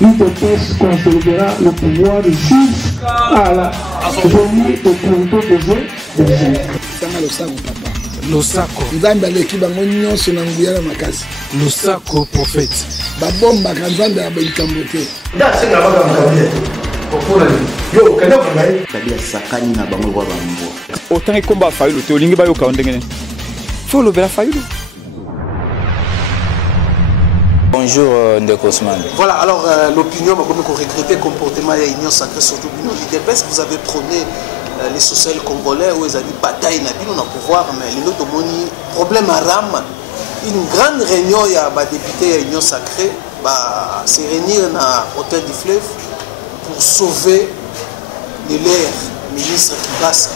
l'UDPS consolidera le pouvoir jusqu'à la venue de communautés des Losako. Nzambe aleki bango nyonso na nguya na makasi. Losako prophète. Babomba kanzambe ya belikambo te. Da senga baka makabile. Okuna yo kenda bangai. Tabia sakani na bango kwa bambo. Autant combat Fayulu te olingi ba yo ka ondengene. Faut le bela Fayulu. Bonjour Ndeko Ousmane. Voilà, alors l'opinion m'a comme regretté le comportement de l'Union sacrée, surtout l'UDPS, vous avez prôné les sociaux congolais où ils avaient bataille dans le pouvoir, mais les autres problème à RAM, une grande réunion, il y a des députés de l'Union sacrée, se réunir dans l'hôtel du fleuve pour sauver l'air ministre qui passe.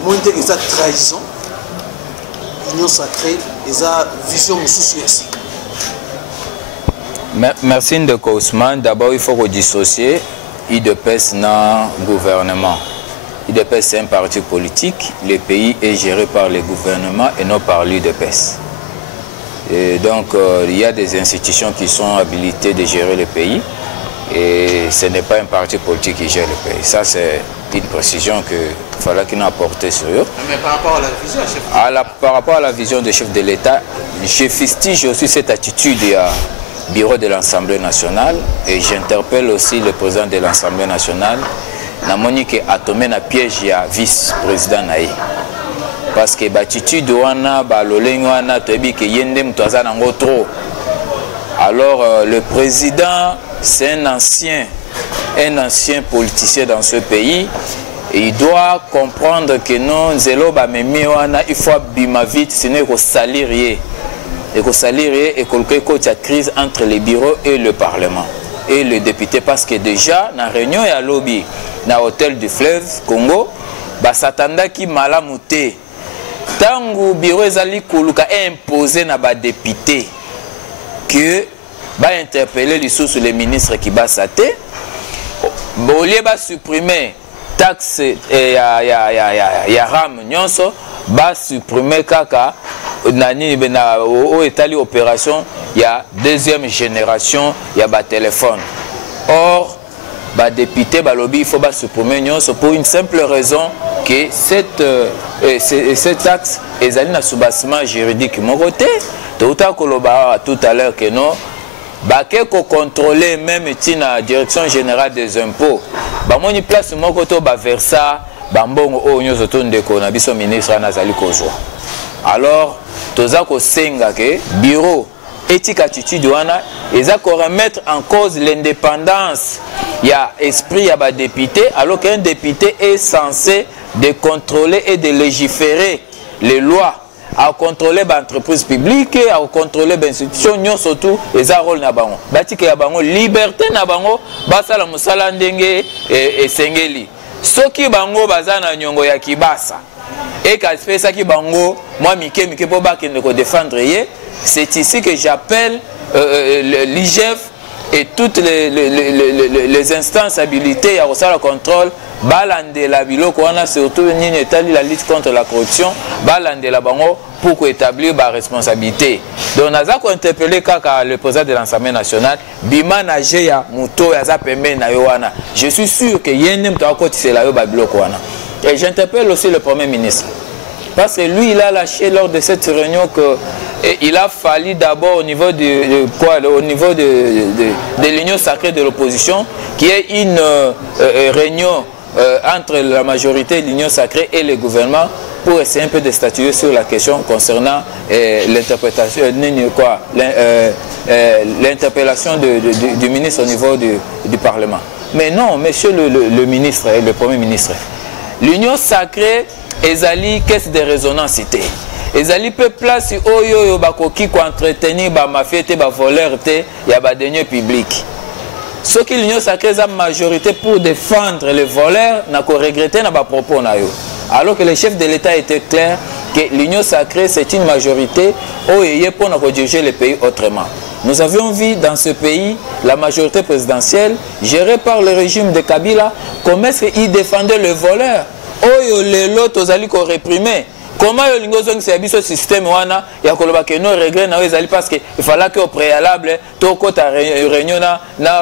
Le monde dit que c'est trahison. L'Union sacrée, ils ont vision aussi. Merci Ndeko Ousmane. D'abord, il faut dissocier l'UDPS dans le gouvernement. L'UDPS, c'est un parti politique. Le pays est géré par le gouvernement et non par l'UDPS. Donc, il y a des institutions qui sont habilitées de gérer le pays. Et ce n'est pas un parti politique qui gère le pays. Ça, c'est une précision qu'il fallait qu'il nous apporte sur eux. Mais par rapport à la vision, chef par rapport à la vision du chef de l'État, je fustige aussi cette attitude du bureau de l'Assemblée nationale et j'interpelle aussi le président de l'Assemblée nationale. Namoni que atomé na piège ya vice-président naï. Parce que l'attitude wana baloleng wana tobi que yende mtoza nango trop. Alors le président, c'est un ancien politicien dans ce pays. Et il doit comprendre que non, il faut bima vite, sinon il faut salir. Il faut salir et qu'il y a crise entre les bureaux et le Parlement. Et le député, parce que déjà, dans la réunion et à lobby, dans l'hôtel du fleuve Congo, Satanda qui malamouté. Tango bureau ezali koluka imposé na ba député que ba interpeller les ministres qui basaté bolie ba supprimer taxe ya ram nyonso ba supprimer kaka nani bena o etali opération ya deuxième génération ya ba téléphone. Or ba député ba lobby il faut ba supprimer nyonso pour une simple raison que cette taxe est allée dans le soubassement juridique. Mon côté, tout à l'heure que non, baké ko contrôler même la direction générale des impôts. Ba moni place mon côté ba versa bambongo o nyoso tonde ko na biso ministre nazali kozwa. Alors toza ko senga ke bureau éthique attitude wana eza ko remettre en cause l'indépendance. Il y a esprit, il y a des députés, alors qu'un député est censé de contrôler et de légiférer les lois, à contrôler l'entreprise publique, à contrôler l'institution, surtout, les rôles nabango. Batika yabango, liberté nabango, basala musala ndenge et sengeli. Soki bango bazana nyongo ya kibasa. Et qu'à fait ça qui bango, moi mike po ba kende ko défendre yé, c'est ici que j'appelle l'IGF et toutes les instances habilitées à recevoir le contrôle, balande la biloko, on a surtout la lutte contre la corruption, balande la bango pour établir la responsabilité. Donc, on a interpellé le président de l'Assemblée nationale, Bima Najeya Mouto Yaza Pembe Nayoana. Je suis sûr que Yenem Tawakoti c'est la biloko. Et j'interpelle aussi le Premier ministre. Parce que lui, il a lâché lors de cette réunion qu'il a fallu d'abord au niveau de l'Union sacrée de l'opposition, qui est une réunion entre la majorité de l'Union sacrée et le gouvernement pour essayer un peu de statuer sur la question concernant l'interpellation du ministre au niveau du Parlement. Mais non, monsieur le ministre et le Premier ministre, l'Union sacrée ezali caisse de résonance té ezali peu place oyo bakoki ko entretenir ba mafia te ba voleur te ya ba deniers publics. Ce qui l'Union sacrée a majorité pour défendre les voleurs n'a ko regretter na ba propos na yo. Alors que le chef de l'État était clair que l'Union sacrée c'est une majorité oyé pour na diriger le pays autrement. Nous avions vu dans ce pays la majorité présidentielle gérée par le régime de Kabila comment est-ce qu'il défendait les voleurs. Oyo lelo tozali ko réprimer Comment yo lingo zongi c'est biso système wana ya koloba que non regret na ezali parce que il fallait que au préalable to kota réunion na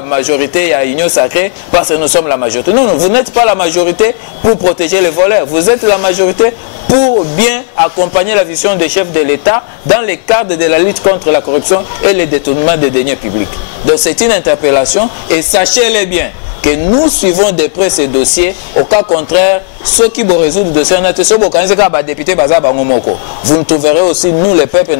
majorité ya union sacrée parce que nous sommes la majorité. Non, vous n'êtes pas la majorité pour protéger les voleurs. Vous êtes la majorité pour bien accompagner la vision des chefs de l'État dans le cadre de la lutte contre la corruption et le détournement des deniers publics. Donc c'est une interpellation et sachez-le bien que nous suivons de près ces dossiers. Au cas contraire, ceux qui vont résoudre le dossier, vous nous trouverez aussi, nous les peuples,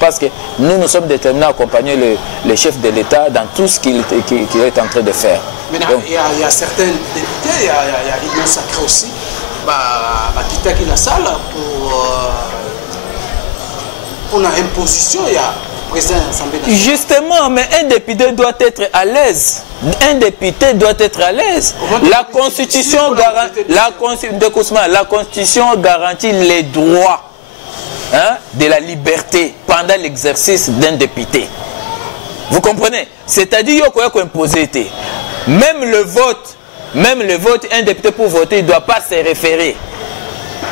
parce que nous sommes déterminés à accompagner les chefs de l'État dans tout ce qu'il est en train de faire. Maintenant, il y a certains députés, il y a l'Union sacrée aussi, qui quitte la salle pour l'imposition, il y a président de l'Assemblée nationale. Justement, mais un député doit être à l'aise. Un député doit être à l'aise. La Constitution garantit les droits de la liberté pendant l'exercice d'un député. Vous comprenez? C'est-à-dire qu'il faut imposer. Même le vote, un député pour voter, il ne doit pas se référer.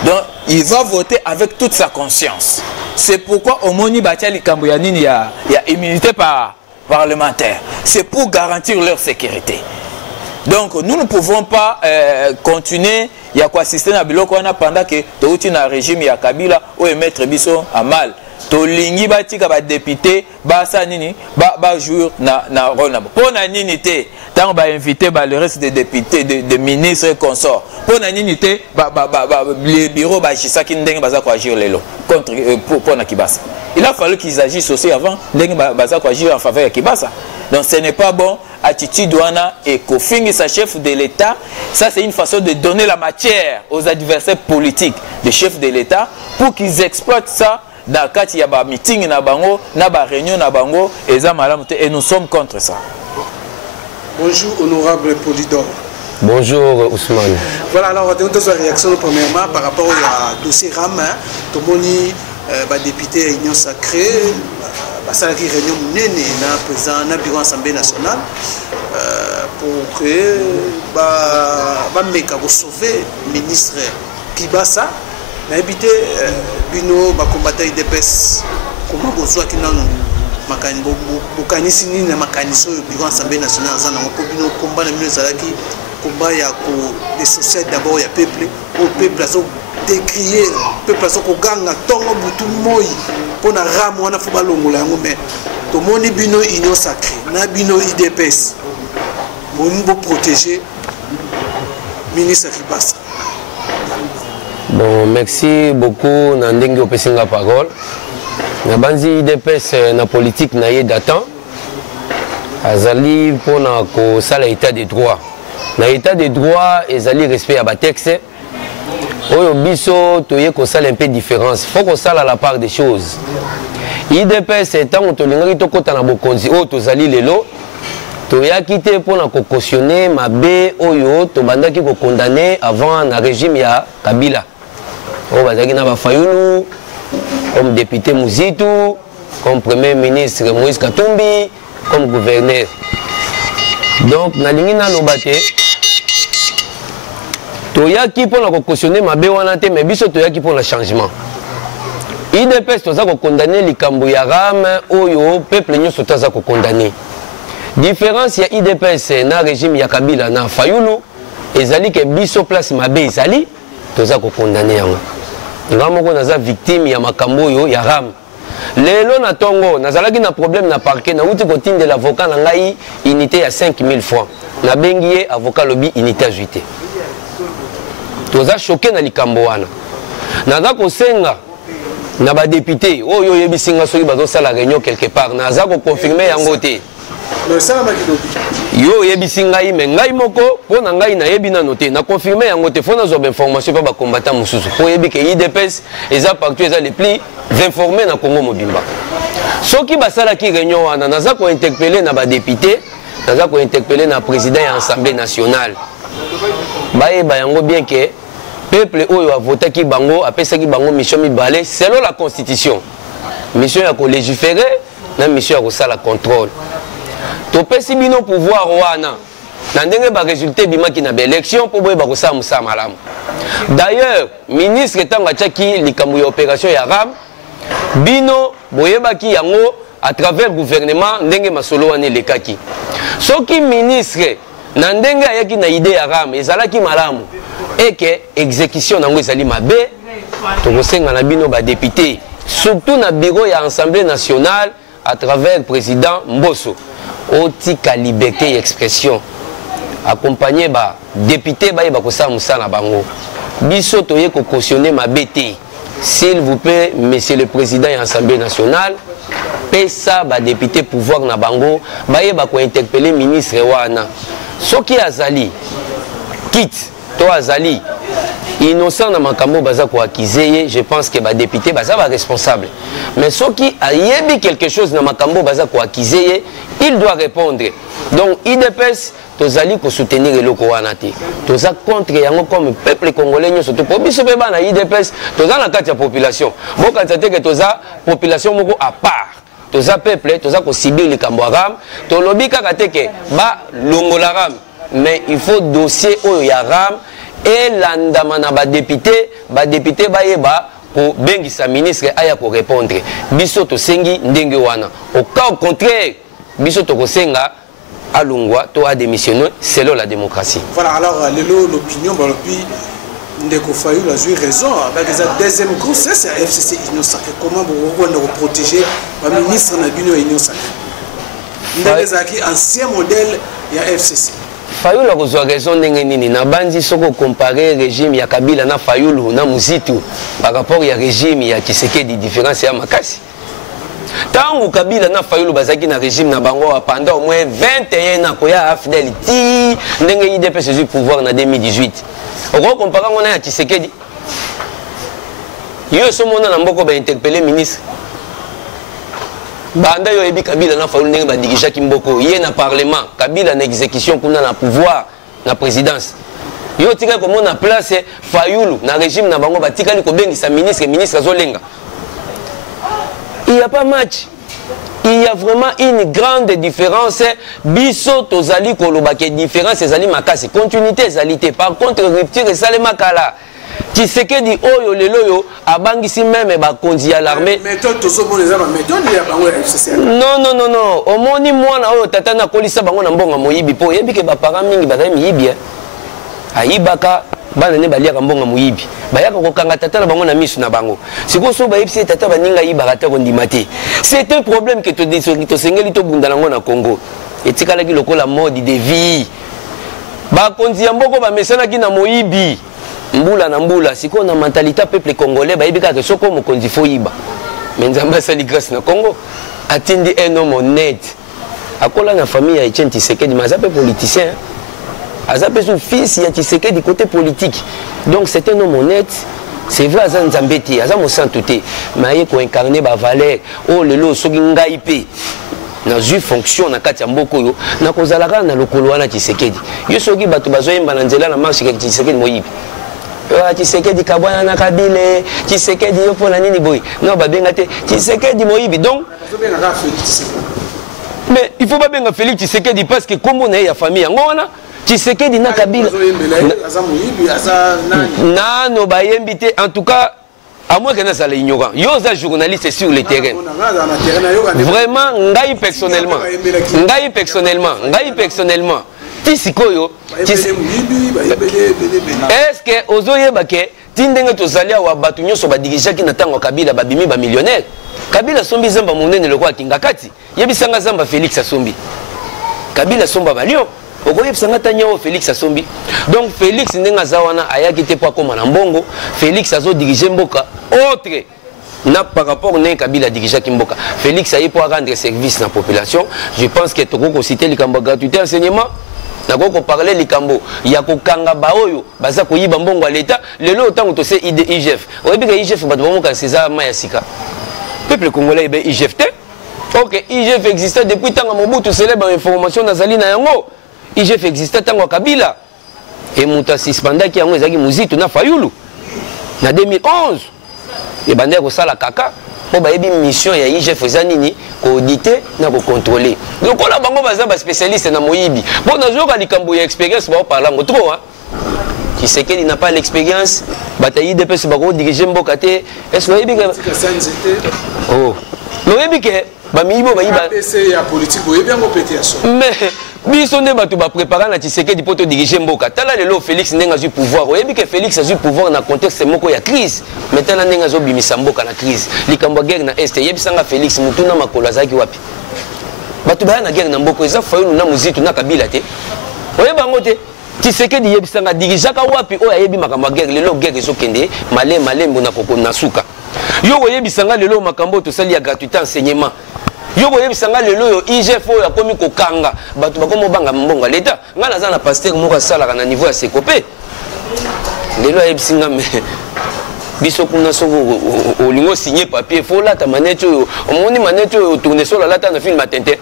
Donc, il va voter avec toute sa conscience. C'est pourquoi au Moni Batiali Kamboyanine, il y a immunité parlementaire. C'est pour garantir leur sécurité. Donc, nous ne pouvons pas continuer à assister à Biloko pendant que tu es dans le régime de Kabila ou mettre Bisso à mal. Tolingi batika ba député basa nini ba jour na rôle pour na nini te tant ba invité ba le reste des députés des ministres et consorts pour na nini te le bureau ba chisaki ndenge baza ko agir lelo contre pour na Kibasa. Il a fallu qu'ils agissent aussi avant ndenge baza ko agir en faveur de Kibasa. Donc ce n'est pas bon. Attitude douana et Kofingi sa chef de l'État, ça c'est une façon de donner la matière aux adversaires politiques des chefs de l'État pour qu'ils exploitent ça. Dans le cas il y a des meetings, des réunions, et nous sommes contre ça. Bonjour, honorable Polydor. Bonjour, Ousmane. Voilà, alors, on a une réaction premièrement par rapport au dossier RAM. Tout le monde, député Union Sacrée, salarié réunion nene na président na bureau Assemblée nationale pour que meka sauver ministre Kibasa. Na habité bino ba combattant IDPS comment bozwa kinano makani bokanisi nini na makaniso bureau Assemblée nationale za na ko bino combat na bino zalaki combat ya ko les sociétés d'abord ya peuple au peuple aso décrier peuple aso ko ganga tongo butu moi pona ramu wana fo balongola yango mais to moni bino Union Sacrée na bino IDPS moni bo protéger ministre Kibasa. Bon, merci beaucoup Nandenge Opesinga parole. Na banzi IDPS na politique na ye datant. Azali pour na ko sala état de droit. Na état de droit ezali respect à ba texte. Oyo biso toye ko sala un peu différence. Faut qu'on sala la part des choses. IDPS étant to lingaki to kota na bokonzi o to zali lelo. Toya quitté pour na ko cautionner mabe oyo to bandaki ko condamner avant na régime ya Kabila. On va dire Fayulu, comme député Mouzitu, comme premier ministre Moïse Katumbi, comme gouverneur. Donc, na lingina lobate, toya qui pour la cautionner ma béwanate, mais biso toya qui pour le changement. IDPS toza ko condamner likambo ya ram oyo peuple nyoso toza ko condamner. Différence ya IDPS na régime ya Kabila na Fayulu, ezali ke biso place mabe ezali toza ko condamner yango. Ngamoko naza victime ya makambo yo ya ram. Lelo na tongo nazalaki na problème na parquet na uti kotinde l'avocat na ngai unité ya 5000 francs. Na bengiye avocat lobi unité ajuité. Toza choqué na likambo wana. Naza ko senga na ba député oyo yebisinga soki bazo sala réunion quelque part naza ko confirmer yango te. Yo yebisinga yi me ngai moko po na ngai na yebi na noté na confirmer yango te fona zo information pa ba combattant mususu po yebi ke IDPS eza partout eza les plus informés na Congo mobimba soki basala ki réunion wana naza ko interpeller na ba député naza ko interpeller na président ya Assemblée nationale baye ba yango bien que peuple oyo a voté ki bango apesa ki bango mission mibale selon la constitution mission ya ko légiférer na mission ya ko sala contrôle. Topesi bino pouvoir wana na ndenge ba résultat bimaki na élection pour boye ba ko sa musa malamu D'ailleurs, ministre est en Tchaki, les opération ya RAM, Bino, Boyebaki Yango, à travers le gouvernement, Ndenge Masolo ane le kaki. Soki ministre, Nandenge ayaki na idée ya RAM, ezalaki malamu, et que exécution nango ezali mabe, tokosenga na bino ba député, surtout na bureau ya Assemblée nationale, à travers le président Mbosso, otika liberté d'expression, accompagné par député ba kosa musala bango. Biso toye ko cautionner ma BT. S'il vous plaît, monsieur le président de l'Assemblée nationale, pesa ba député pouvoir na bango, ba ko interpeller ministre wana. Soki azali quitte to azali innocent na makambo baza ko accuser, je pense que ba député baza ba responsable. Mais soki ayebi quelque chose na makambo baza ko accuser, il doit répondre. Donc IDPS tozali ko soutenir eloko wana te. Toza contre yango comme peuple congolais nyo surtout pour biso beba na IDPS, toza na kati ya population. Bon quand c'était que toza population moko à part. Toza peuple, toza ko subir likambo ram, to lobi kaka te ke ba longola ram. Mais il faut dossier oyo ya ram et landama na ba député ba yeba ko bengisa ministre aya ko répondre. Biso to sengi ndenge wana. Au cas contraire, biso to ko senga à Lungwa, tu as démissionné selon la démocratie. Voilà, alors l'opinion, Ndeko Fayulu a eu raison. Avec la deuxième grossesse, c'est FCC innocent. Comment vous protéger le ministre Nabino innocent? Ndeko ancien modèle, il y a FCC. Fayulu a eu raison. Na bandi soko comparer régime ya Kabila na Fayulu na Muzitu par rapport au régime ya Tshisekedi différence ya makasi. Tant que Kabila na Fayulu bazaki na régime na bango pendant au moins 21 ans koya AFDEL ti ndenge IDPS eu pouvoir na 2018. On compare on a Tshisekedi. Yo somona na mboko ba interpeller ministre. Banda yo ebi Kabila na Fayulu ndenge ba digisha kimboko yé na parlement, Kabila na exécution kuna na pouvoir na présidence. Yo tika ko mona place Fayulu na régime na bango batikali ko bengisa ministre azolenga. Il n'y a pas match. Il y a vraiment une grande différence. Biso tozali kolobake différence ezali makasi. Continuité ezalité. Par contre rupture ezali makala. Tshisekedi oyo lelo yo abangisi même ba konzi ya l'armée. Méthode tozomona eza ba méthode ya bango FCC. Non. Omoni mwana oyo tata na kolisa bango na mbonga moyibi po yebike ba parents mingi bazali miyibi. Ayibaka bana ne baliaka mbonga moyibi bayaka kokanga tata na bango na misu na bango siko so bayebisi tata baninga yibaka ta kondima te. C'est un problème que to sengeli to bunda nango na Congo etikalaki lokola mode de vie bakonzi ya mboko bamesanaki na moyibi mbula na mbula siko na mentalité peuple congolais bayebika ke soko mokonzi fo yiba mais nzamba asali grâce na Congo atindi un homme honnête akola na famille ya Etienne Tshisekedi mais aza pe politicien. Azapé son fils, il y a Tshisekedi du côté politique. Donc c'est un homme honnête. C'est vrai, Azan Zambeti, Azan Moussantoute. Mais il a incarné la valeur. Oh, le lot, ce qui est IP. Na ju fonction na kati ya mboko yo na kozalaka na lokolo wana Tshisekedi. Yo soki bato bazoyemba na nzela na marche ya Tshisekedi moyibi. Tshisekedi kabwana na Kabila, Tshisekedi yo pona nini boy. Non babenga te Tshisekedi moyibi. Donc mais il faut pas bien Félix Tshisekedi parce que comme on est ya famille yango wana Tshisekedi na Kabila nano bayembi te en tout cas à moins que na sala ignorant yo za journaliste sur le terrain vraiment ngai personnellement tisikoyo est-ce que ozoyeba ke tindenge tozalia wa batu nyoso badirigaki na tango Kabila babimi ba millionnaire Kabila sombi zamba monene lokwa kingakati yebisanga zamba Félix Asombi Kabila somba balio okoye bisanga tanyo Félix Asombi. Donc Félix ndenga zawana ayaki te po koma na mbongo. Félix azo diriger mboka autre na par rapport à Kabila diriger kimboka. Félix ayi pour rendre service na population. Je pense que toko citer likambo gratuité enseignement. Na ko parler likambo ya ko kanga baoyo baza ko yiba mbongo à l'état. Lelo autant to se IGF. Oyebi ka IGF bato bamoka César Mayasika. Peuple congolais be IGF te. OK, IGF existait depuis tant Mobutu célèbre information nazali na yango. IGF existait tant Kabila et muta suspendaki yango ezaki Muzitu na Fayulu na 2011 et bande ko sala kaka po ba yebi mission ya IGF eza nini ko auditer na ko contrôler donc on a bango baza ba spécialiste na moyibi bon nazo ka likambo ya expérience ba parla ngo trop hein Tshisekedi n'a pas l'expérience. Bataille de pèse bako diriger mboka te. Est-ce que vous avez bien oh. Mais vous avez bien bamibo bayiba c'est la politique vous avez bien compété à ça. Mais biso ne batu ba préparer na Tshisekedi poto diriger mboka. Tala lelo Félix ndenga zu pouvoir. Vous avez bien que Félix a eu pouvoir na contexte moko ya crise. Maintenant ndenga zo bimisa mboka na crise. Likambo guerre na est yebisanga Félix mutuna makolo azaki wapi. Batu ba na guerre na mboko eza fayulu na muzitu na kabila te. Oye bango te Tshisekedi yebisanga dirijaka wapi oya yebi makambo guerre lelo guerre ezokende male mbona koko na suka. Yo yebisanga lelo makambo to sali ya gratuité enseignement. Yo yebisanga lelo yo IGF ya komi kokanga batu bakomo banga mbonga leta nga naza na pasteur moko sala na niveau ya sekopé. Lelo yebisinga me biso kuna soko olingo signer papier faut la ta manette omoni manette tourner sur la lata na film atente.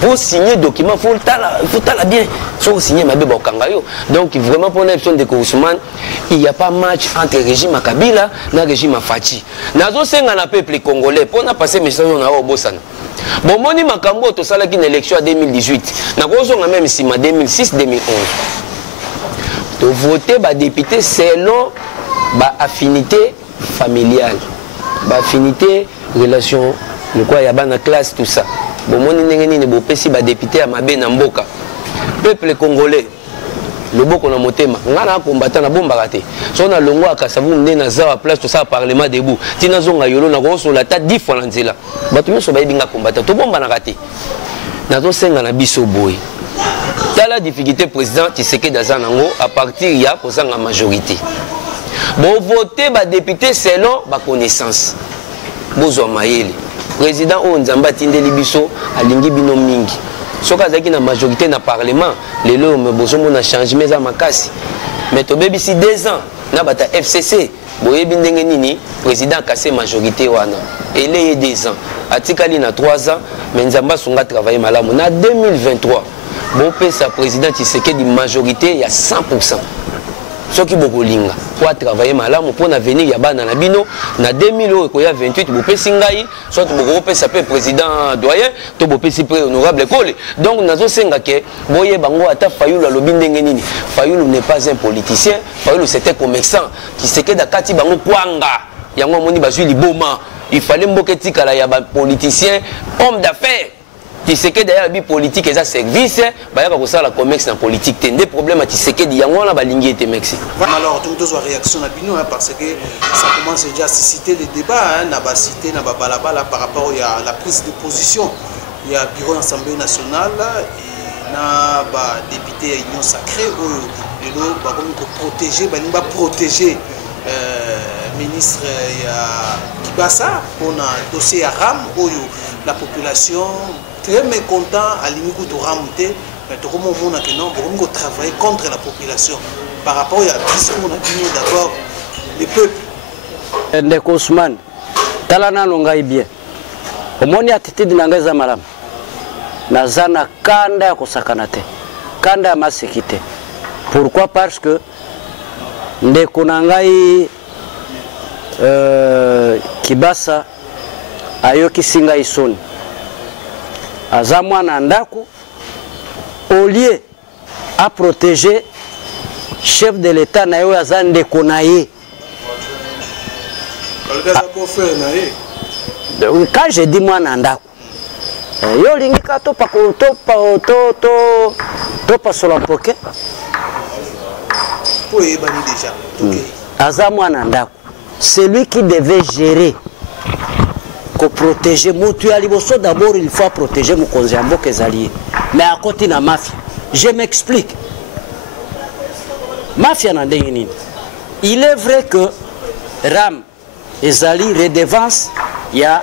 Pour signer document, il faut la bien. Faut signer ma bébé Kangayo. Donc vraiment pour l'option de Ousmane, il n'y a pas match entre régime à Kabila et régime à Fachi. Nazo senga na peuple congolais pour na passer message na Obosana. Bon moni makambo to sala ki élection en 2018. Na kozo nga même si ma 2006 2011. To voter ba député selon ba affinité familiale. Ba affinité relation le quoi ya ba na classe tout ça. Bon, mon ingénieur ne peut pas député à Mabé Namboka. Peuple congolais, le beau qu'on a monté, on a combattu la bombe raté. Si on a le mois à Savou, on a à place, tout ça, parlement debout. Tina Zonga Yolo, on a sur la tête 10 fois l'anzela. Batumé sur Baïbinga combattu, tout bon, on a raté. Nazo Senga na biso boy. Dans la difficulté, président Tshisekedi Dazanango, à partir il y a pour ça la majorité. Bon, voter, député selon ma connaissance. Bozo Maïli. Président Onzamba Tindeli Biso alingi bino mingi. Soka zaki na majorité na parlement, lelo me bozomo na changement za makasi. Mais to bebi si 2 ans na bata FCC, boyebi ndenge nini président cassé majorité wana. Ele 2 ans. Atikali na 3 ans, mais Nzamba songa travailler malamu na 2023. Bon pesa président Tshisekedi majorité il y a 100%. Ce qui beaucoup linga pour travailler malamu pour l'avenir ya bana na bino na 2000 ko ya 28 bopé singai soit beaucoup pesa pe président doyen to bopé si pré honorable Kole. Donc nazo senga ke boye bango ata Fayulu lobi ndenge nini. Fayulu n'est pas un politicien, Fayulu c'était commerçant qui sait que dakati bango kwanga yango moni bazui liboma. Il fallait mboke kala ya ba politicien homme d'affaires. Tshisekedi d'ailleurs bi politique et service ba ya ko sala commerce na politique te des problèmes à Tshisekedi yango na balingi était merci. Alors tout deux réaction à Bino parce que ça commence déjà à susciter les débats na ba cité na ba balabala par rapport à la prise de position. Il y a bureau de l'Assemblée nationale et na ba député à Union sacrée où le ba comme protéger ministre Kibasa pour un dossier à RAM où la population très mécontent à l'immigrant de ramouter, mais tout le monde a dit non, pour travailler contre la population. Par rapport à ce qu'on a dit d'abord, les peuples. Ndeko Ousmane, talana nongai bien. Omoni attitude nangaza malam. Nazana kanda kosakana te. Kanda masekite. Pourquoi? Parce que ndeko nangai Kibasa ayoki singa isoni. Aza mwana ndako au lieu à protéger chef de l'État na yo aza ndeko na ye. Quand je dis mwana ndako yo lingika to pa solampoke pour y bani déjà. Aza mwana ndako, celui qui devait gérer pour protéger d'abord il faut protéger mon konzambo kezali mais à côté na mafia je m'explique mafia na ndenge il est vrai que RAM ezali redevance ya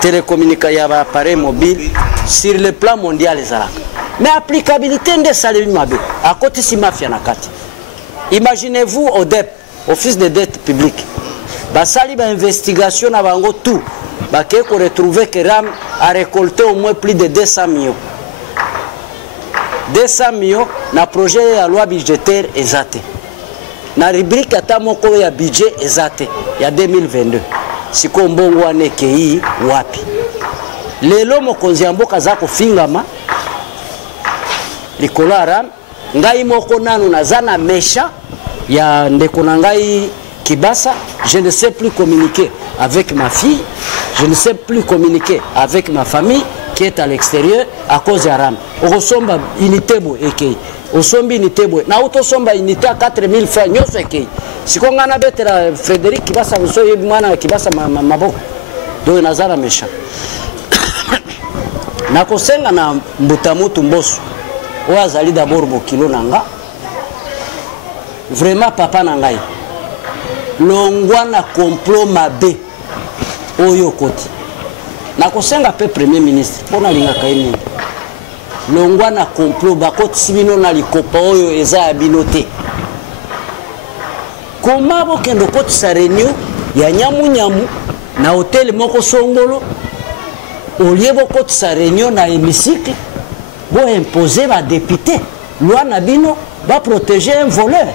télécommunication ya appareil mobile sur le plan mondial ezalaka mais applicabilité de salaire mabe à côté si mafia na kati. Imaginez-vous au DEP, office de dette publique. Basali ba investigation na bango tout. Ba ke ko retrouver que RAM a récolté au moins plus de 200 millions. 200 millions na projet ya loi budgétaire ezate. Na rubrique ata moko ya budget ezate ya 2022. Siko mbongo wane kei wapi. Lelo mokonzi ya mboka za kofingama likolo RAM ngai moko nanu naza na mesha ya ndeko na ngai Kibasa, je ne sais plus communiquer avec ma fille, je ne sais plus communiquer avec ma famille qui est à l'extérieur à cause de Aram. Osomba unité bo ekei. Osombi unité bo. Na utosomba unité à 4000 francs nyoso ekei. Sikonga na betera Frédéric Kibasa so yebimana Kibasa mabo. Do nazara mesha. Na kosenga na mbutamutu mboso. Oazali d'abord bokilo nanga. Vraiment papa nangai. Longwa na complot mabe oyo koti na kosenga pe premier ministre pona linga kaini longwa na complot bakoti sibino na likopa oyo eza ya binote koma bokendo koti sa réunion ya nyamu na hotel moko songolo olie bokoti sa réunion na hémicycle bo imposer ba député loi na bino ba protéger un voleur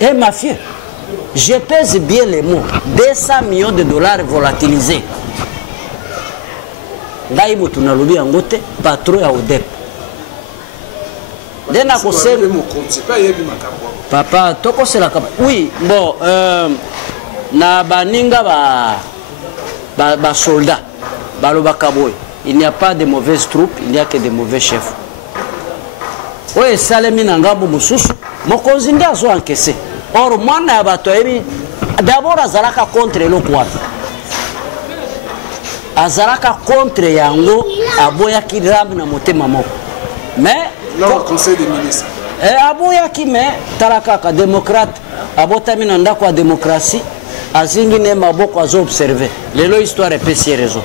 un mafieux. Je pèse bien les mots. 200 millions de dollars volatilisés. Ngaïbo tunalobi angote patron ya ODEP. Dena kose papa toko c'est la capa. Oui, bon na baninga ba soldats baloba kaboy. Il n'y a pas de mauvaises troupes, il n'y a que de mauvais chefs. Oui, salemi nangabo mususu mokonzi ndia zo encaissé. Or, moi, d'abord, Azaraka contre le quoi. Azaraka contre Yango, Aboyaki Ram na motema moko. Mais, là, au conseil des ministres. Aboyaki, mais, Tarakaka, démocrate, Abotamina Ndakwa démocratie, Azingine Maboko a observé. Lelo histoire est pessier raison.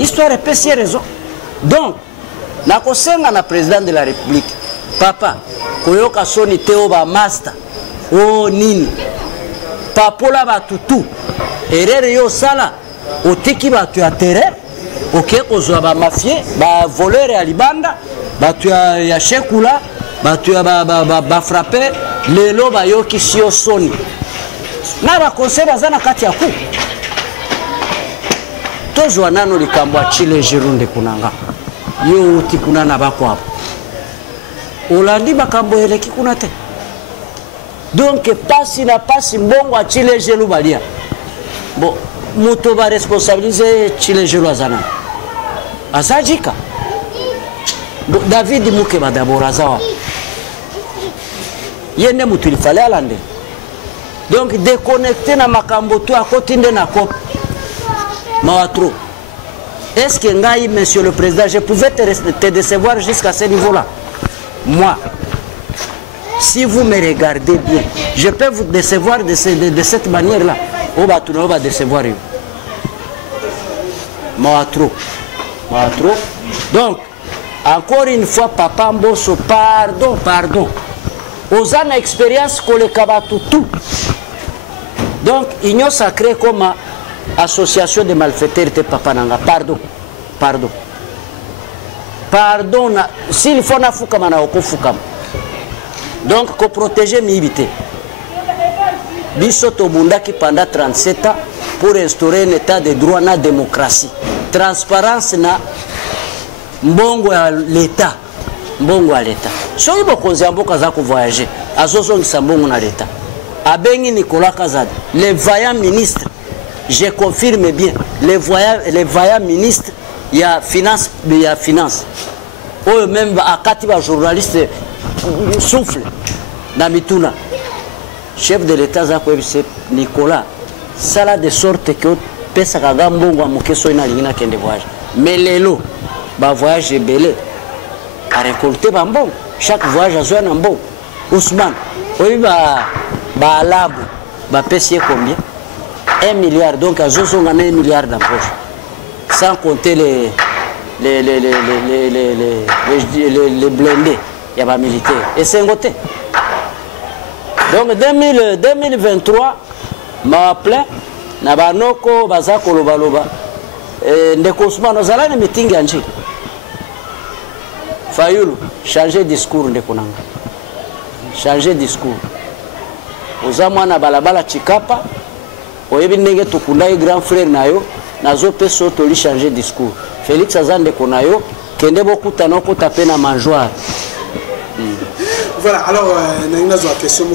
Histoire est pessier raison. Donc, Nakosenga na président de la République, papa, Koyoka Soni Teo ba master. Oh nini papola batutu erere yo sala otiki batu ya terre oke kozwa ba mafie ba voleur ya libanda batu ya shekula batu ya ba frapper lelo ba yoki sio soni na ba conseil bazana kati ya ku tozwa nano likambo chile jirunde kunanga yo uti kunana bako hapo olandi bakambo eleki kunate. Donc, passe na passe mbongo a chile jelu balia. Bon, moto va responsabiliser chile jelu azana. Azajika. Bon, David Mukeba d'abord azawa. Yende mutu il fallait alande. Donc, déconnecter na makambo tu à côté de na cop. Mawatro. Est-ce que ngai, monsieur le président, je pouvais te décevoir jusqu'à ce niveau-là? Moi. Si vous me regardez bien, je peux vous décevoir de cette manière-là. On va décevoir. Trop. Donc, encore une fois, Papa Mbosso, pardon. Aux ans d'expérience, qu'on les cabatu tout. Donc, Union sacrée comme association de malfaiteurs de Papa Nanga. Pardon. S'il faut na fukama na oko fukama. Donc, qu'on protéger Mibité. Biso Tobundaki pendant 37 ans pour instaurer un état de droit na démocratie. Transparence na mbongo à l'État. Si on a voyager, Azozong Sambongo na l'État. Abengi Nicolas Kazad, les vaillants ministres, je confirme bien, les vaillants ministres, il y a finance. Ou même à Katiba journaliste souffle dans Mituna. Chef de l'État c'est Nicolas. Ça a de sorte que pesa kagambongo amukeso ina lingina kende voyage. Mais lelo ba voyage belé a récolté bambon. Chaque voyage a joué un bon. Ousmane, oui ba labo ba pesier combien? 1 milliard, donc à Zozo on a 1 milliard dans poche. Sans compter les blindés, il y a pas militaire. Et c'est un côté. Donc 2023, m'a appelé, Nabanoko, Bazako, Lobaloba, Ndekosman, nous allons meeting Anji. Fayoulou, changer discours Ndekonanga. Changer discours. Ozamwana balabala Chikapa, Oyebinege Tukundai, grand frère Nayo, Nazo Peso Toli changer discours. Félix Azande Konayo, Kende Boku Tanoko tapé na mangeoire. Voilà, alors, on a une question.